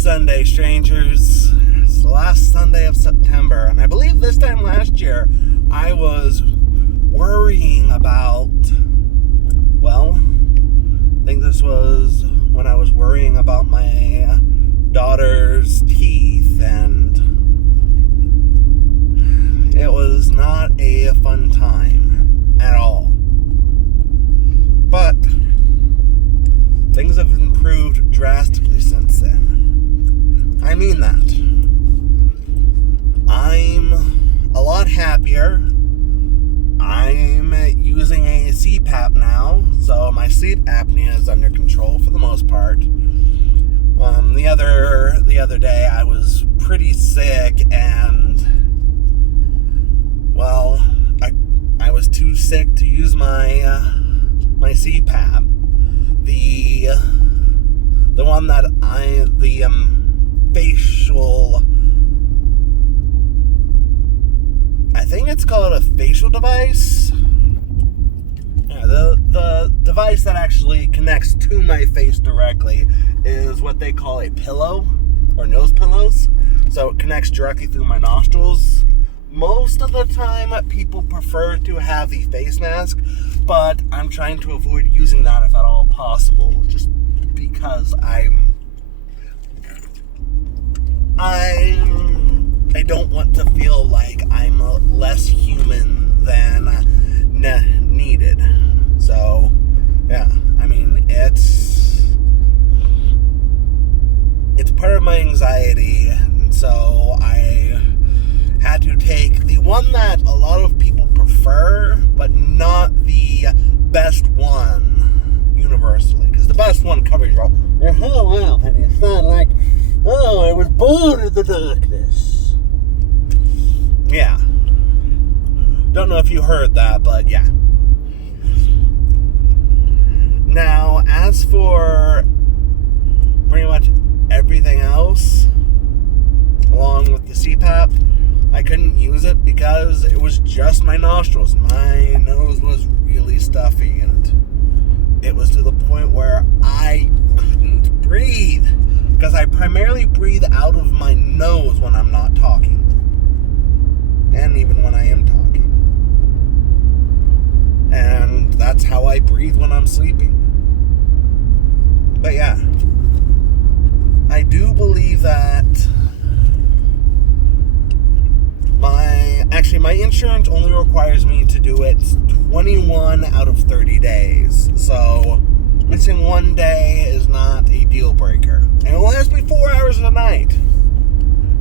Sunday, strangers. It's the last Sunday of September, and I believe this time last year I was worrying about, I think this was when I was worrying about my daughter's teeth, and it was not a fun time at all. But things have improved drastically since then. I mean that. I'm a lot happier. I'm using a CPAP now, so my sleep apnea is under control for the most part. The other day I was pretty sick, and I was too sick to use my CPAP. The one that facial, I think it's called a facial device. Yeah, the device that actually connects to my face directly is what they call a pillow, or nose pillows. So it connects directly through my nostrils. Most of the time, people prefer to have the face mask, but I'm trying to avoid using that if at all possible, just because I don't want to feel like I'm less human than needed. So, yeah, I mean, it's part of my anxiety, and so I had to take the one that a lot of people prefer, but not the best one universally, because the best one covers your whole life, and it's not like, oh, I was born in the darkness. Yeah. Don't know if you heard that, but yeah. Now, as for pretty much everything else, along with the CPAP, I couldn't use it because it was just my nostrils. My nose was really stuffy, and it was to the point where I couldn't breathe, because I primarily breathe out of my nose when I'm not talking, and even when I am talking. And that's how I breathe when I'm sleeping. But yeah, I do believe that my insurance only requires me to do it 21 out of 30 days. So missing one day is not a deal breaker. And it will last me 4 hours a night.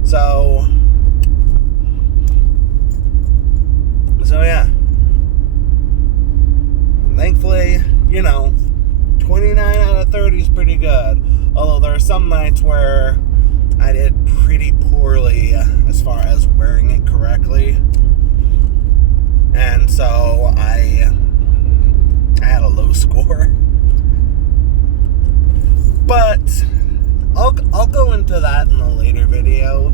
So yeah. Thankfully, 29 out of 30 is pretty good. Although there are some nights where I did pretty poorly as far as wearing it correctly. And so I had a low score. But I'll go into that in a later video.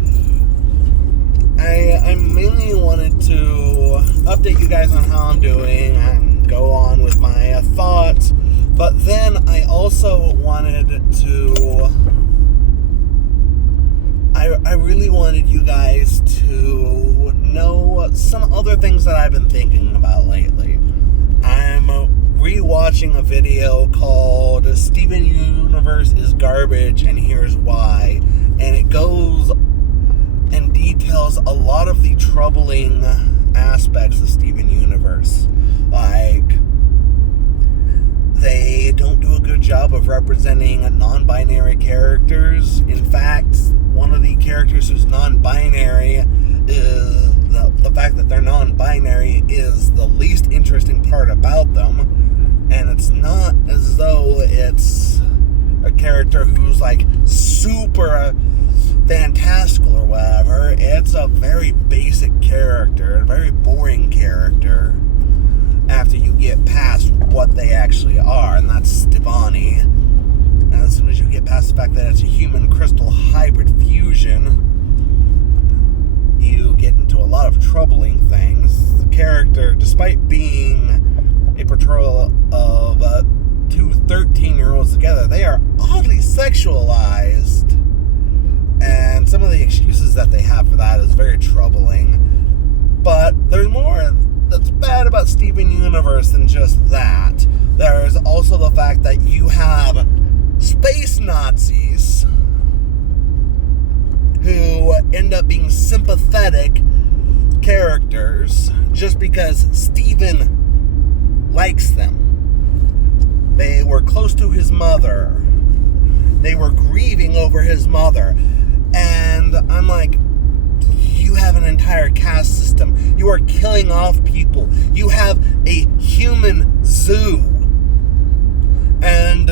I mainly wanted to update you guys on how I'm doing and go on with my thoughts. But then I also wanted to... I really wanted you guys to know some other things that I've been thinking about lately. I'm rewatching a video called Steven Universe is Garbage and Here's Why. And it goes and details a lot of the troubling aspects of Steven Universe. Like, they don't do a good job of representing non-binary characters. In fact, one of the characters who's non-binary is the fact that they're non-binary is the least interesting part about them. And it's not as though it's a character who's like super fantastical or whatever. It's a very basic character, a very boring character after you get past what they actually are, and that's Stevonnie. And as soon as you get past the fact that it's a human crystal hybrid fusion, you get into a lot of troubling things. The character, despite being a portrayal of two 13-year-olds together, they are oddly sexualized. that they have for that is very troubling. But there's more that's bad about Steven Universe than just that. There's also the fact that you have space Nazis who end up being sympathetic characters just because Steven likes them. They were close to his mother. They were grieving over his mother. And I'm like, you have an entire caste system. You are killing off people. You have a human zoo. And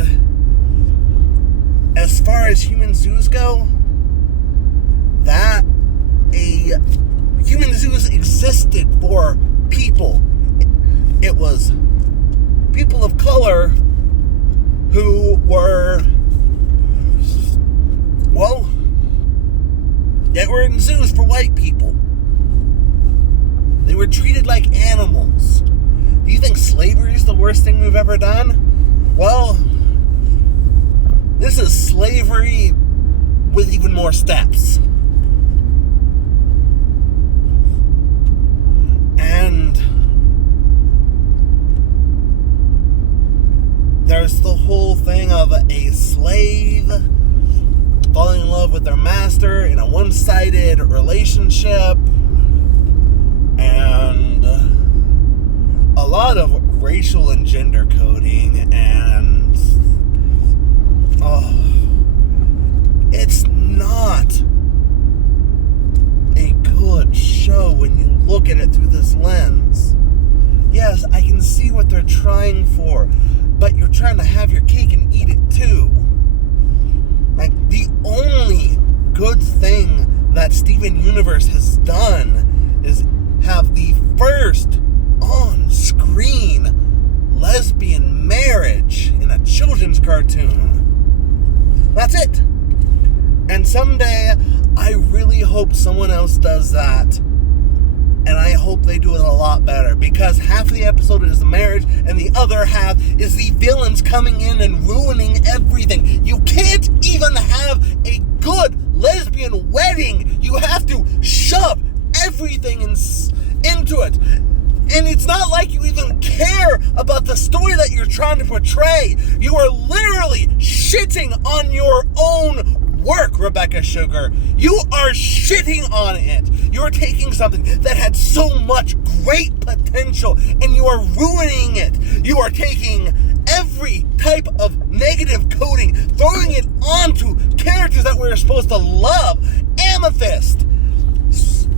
as far as human zoos go, human zoos existed for people. It was people of color who were, well, they were in zoos for white people. They were treated like animals. Do you think slavery is the worst thing we've ever done? Well, this is slavery with even more steps. And there's the whole thing of a slave falling in love with their master in a one-sided relationship, and a lot of racial and gender coding, and it's not a good show when you look at it through this lens. Yes, I can see what they're trying for, but you're trying to have your cake and eat it too. Like, the only good thing that Steven Universe has done is have the first on-screen lesbian marriage in a children's cartoon. That's it. And someday, I really hope someone else does that. And I hope they do it a lot better, because half of the episode is the marriage and the other half is the villains coming in and ruining everything. You can't even have a good lesbian wedding. You have to shove everything into it. And it's not like you even care about the story that you're trying to portray. You are literally shitting on your own work, Rebecca Sugar. You are shitting on it. You are taking something that had so much great potential and you are ruining it. You are taking every type of negative coding, throwing it onto characters that we're supposed to love. Amethyst,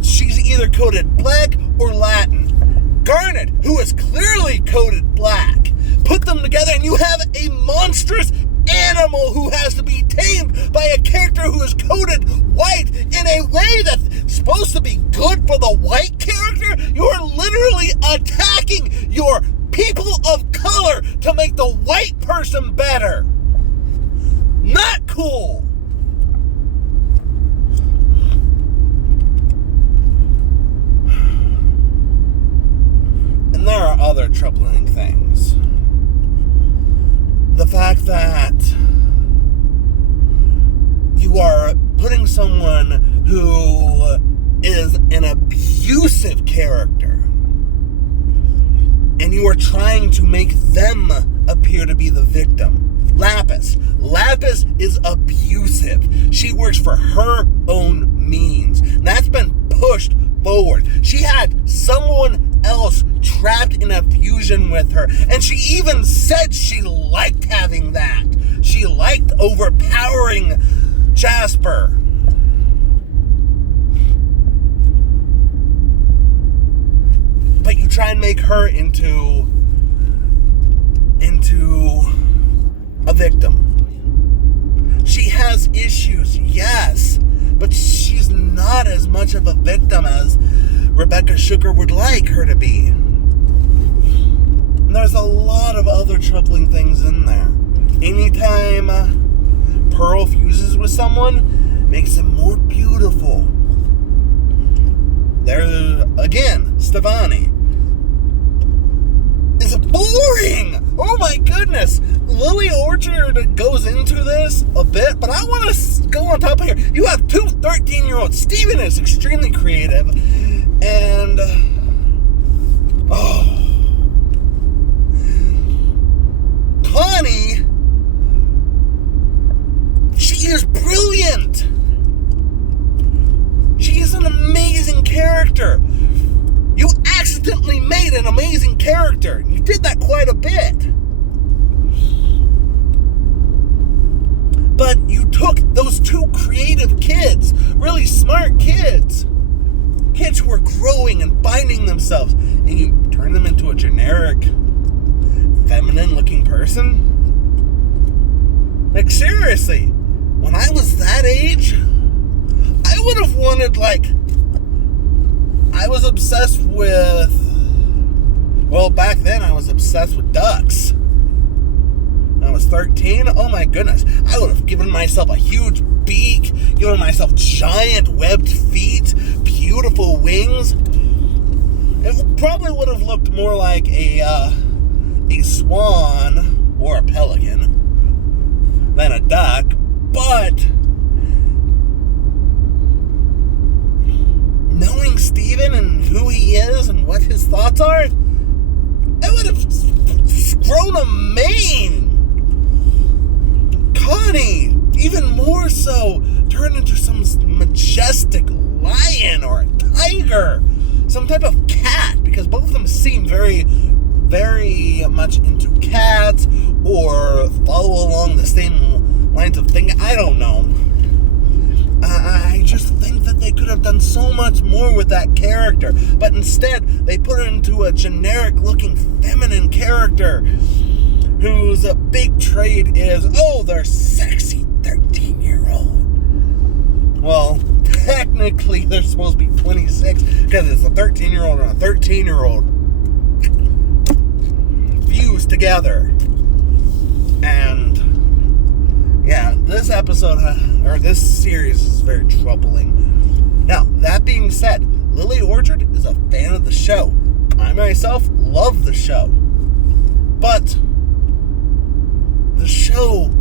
she's either coded black or Latin. Garnet, who is clearly coded black. Put them together and you have a monstrous animal who has to be tamed by a character who is coded white in a way that's supposed to be good for the white character. You are literally attacking your people of color to make the white person better. Not cool. And there are other troubling things. The fact that you are putting someone who is an abusive character and you are trying to make them appear to be the victim. Lapis is abusive. She works for her own means. And that's been pushed forward. She had someone else trapped in a fusion with her, and she even said she liked having that. She liked overpowering Jasper. But you try and make her into a victim. She has issues, yes, but she's not as much of a victim as Rebecca Sugar would like her to be. And there's a lot of other troubling things in there. Anytime Pearl fuses with someone, makes them more beautiful. There's, again, Stevonnie is boring. Oh my goodness. Lily Orchard goes into this a bit, but I want to go on top of here. You have two 13-year-olds. Steven is extremely creative. And, Connie, she is brilliant. She is an amazing character. You accidentally made an amazing character. You did that quite a bit. But you took those two creative kids, really smart kids who were growing and finding themselves, and you turned them into a generic, feminine-looking person? Like, seriously, when I was that age, I would have wanted, I was obsessed with, back then I was obsessed with ducks. When I was 13, oh my goodness, I would have given myself a huge beak, given myself giant webbed feet, beautiful wings. It probably would have looked more like a swan or a pelican than a duck, but knowing Steven and who he is and what his thoughts are, I would have grown a mane. Connie, even more so, turned into some majestic lion or a tiger, some type of cat, because both of them seem very, very much into cats or follow along the same lines of thinking. I don't know. I just think that they could have done so much more with that character, but instead they put it into a generic-looking feminine character whose big trait is, they're sexy 13-year-old. Well, technically they're supposed to be 26 because it's a 13-year-old and a 13-year-old fused together. And yeah, this episode, or this series is very troubling. Now, that being said, Lily Orchard is a fan of the show. I myself love the show. But the show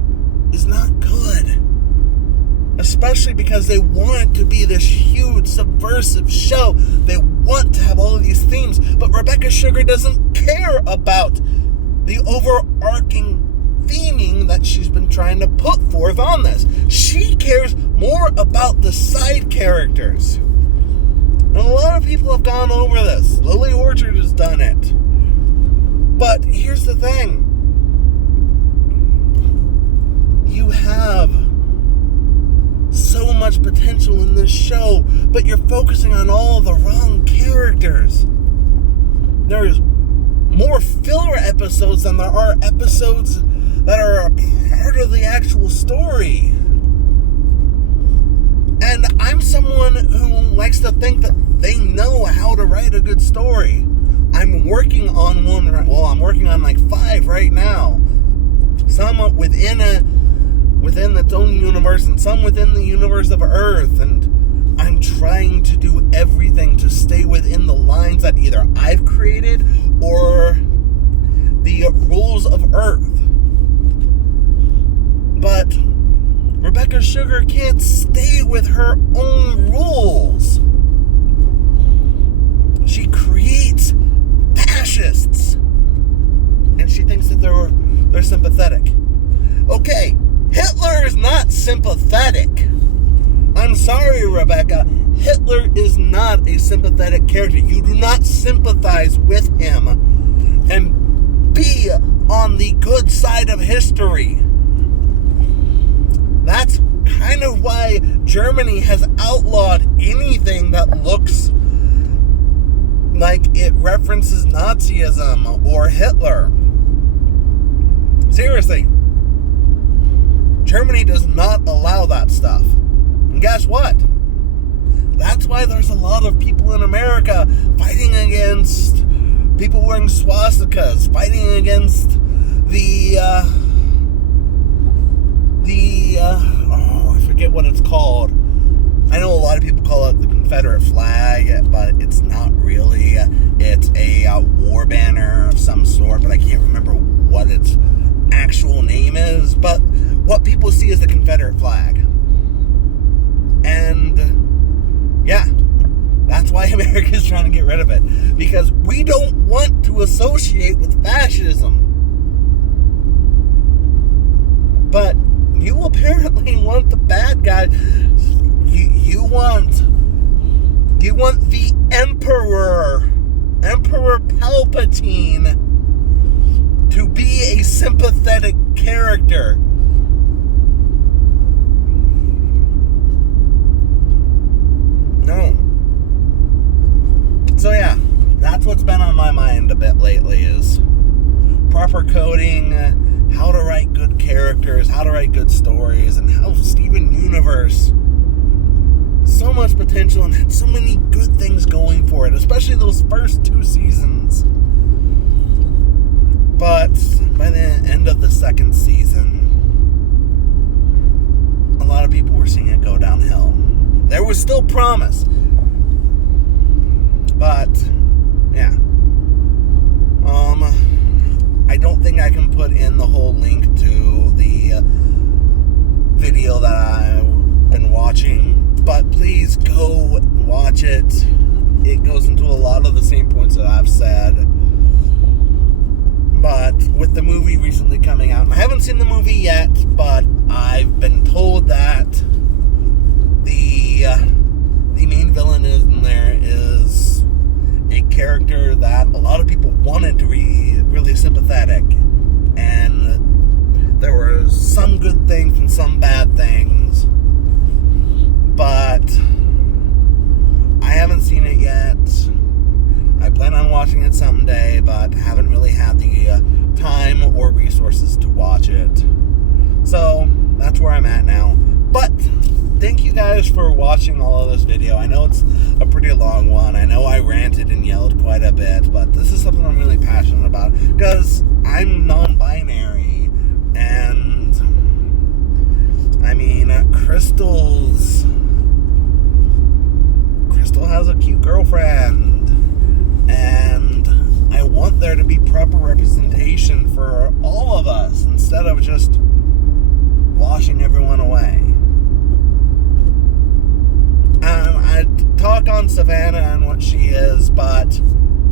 is not good. Especially because they want it to be this huge, subversive show. They want to have all of these themes, but Rebecca Sugar doesn't care about the overarching theming that she's been trying to put forth on this. She cares more about the side characters. And a lot of people have gone over this. Lily Orchard has done it. But here's the thing. You have so much potential in this show, but you're focusing on all the wrong characters. There's more filler episodes than there are episodes that are a part of the actual story. And I'm someone who likes to think that they know how to write a good story. I'm working on one, I'm working on 5 right now. Some within its own universe and some within the universe of Earth, and I'm trying to do everything to stay within the lines that either I've created or the rules of Earth. But Rebecca Sugar can't stay with her own rules. She creates fascists, and she thinks that they're sympathetic. Okay, Hitler is not sympathetic. I'm sorry, Rebecca. Hitler is not a sympathetic character. You do not sympathize with him and be on the good side of history. That's kind of why Germany has outlawed anything that looks like it references Nazism or Hitler. Seriously. Germany does not allow that stuff. And guess what? That's why there's a lot of people in America fighting against people wearing swastikas, fighting against I forget what it's called. I know a lot of people call it the Confederate flag, but it's not really. It's a war banner of some sort, but I can't remember what its actual name is. But what people see is the Confederate flag. just trying to get rid of it. Because we don't want to associate with fascism. But you apparently want the bad guy. You want the Emperor Palpatine to be a sympathetic character. No. So yeah, that's what's been on my mind a bit lately, is proper coding, how to write good characters, how to write good stories, and how Steven Universe, so much potential and had so many good things going for it, especially those first 2 seasons. But by the end of the 2nd season, a lot of people were seeing it go downhill. There was still promise, but yeah. I don't think I can put in the whole link to the video that I've been watching, but please go watch it. It goes into a lot of the same points that I've said. But with the movie recently coming out, and I haven't seen the movie yet, but I've been told that the main villain in there is a character that a lot of people wanted to be really sympathetic, and there were some good things and some bad things, but I haven't seen it yet. I plan on watching it someday, but haven't really had the time or resources to watch it. So that's where I'm at now. But thank you guys for watching all of this video. I know it's a pretty long one. I know I ranted and yelled quite a bit, but this is something I'm really passionate about because I'm non-binary, and I mean, Crystal has a cute girlfriend, and I want there to be proper representation for all of us instead of just washing everyone away. I talk on Savannah and what she is, but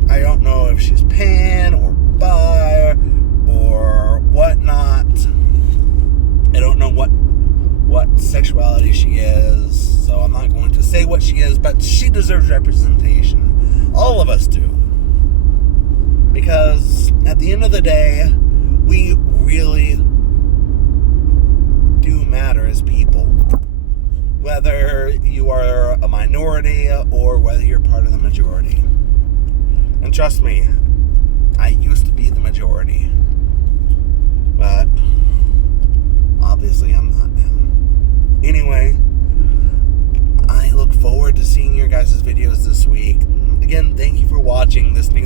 I don't know if she's pan or bi or whatnot. I don't know what sexuality she is, so I'm not going to say what she is, but she deserves representation. All of us do. Because at the end of the day, we really do matter as people. Whether you are a minority or whether you're part of the majority. And trust me, I used to be the majority. But obviously I'm not now. Anyway, I look forward to seeing your guys' videos this week. Again, thank you for watching this new